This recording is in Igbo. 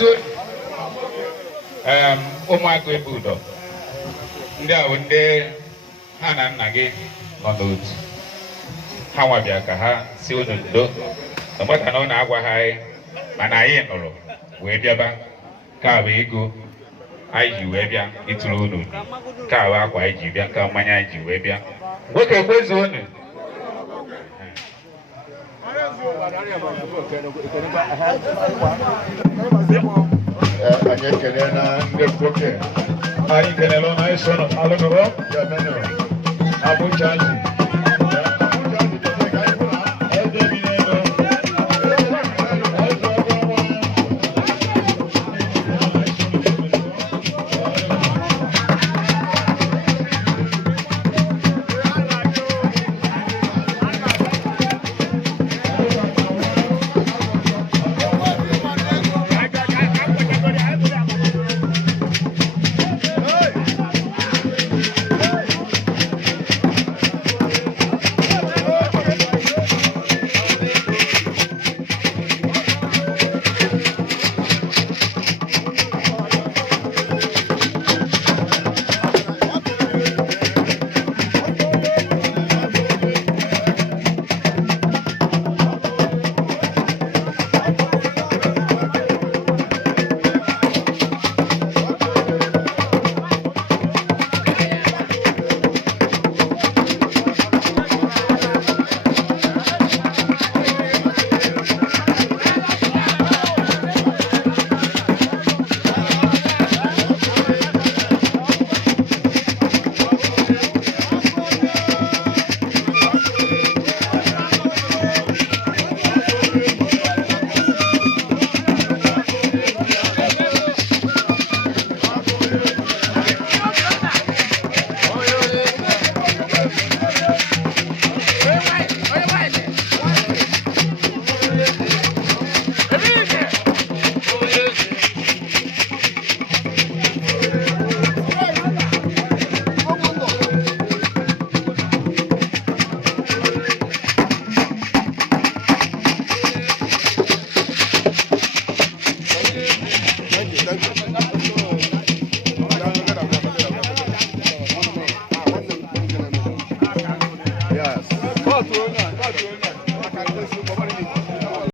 kwezuo ụmụaka ebe udo ndị ahụ ndị ha na nna gị nọ n'otu ha nwabịa ka ha si unu ndo maka na ọ na-agwa ha anyị mana anyị nụrụ wee bịaba ka bụ ego anyị ji wee bịa ịtụrụ unu ka bụ akwa anyị ji bịa ka mmanya anyị ji wee bịa nwoke kwezuo unu anyị ekele na ndị nwoke anyị kelele na eso alụnụrụ ya menụ abụcha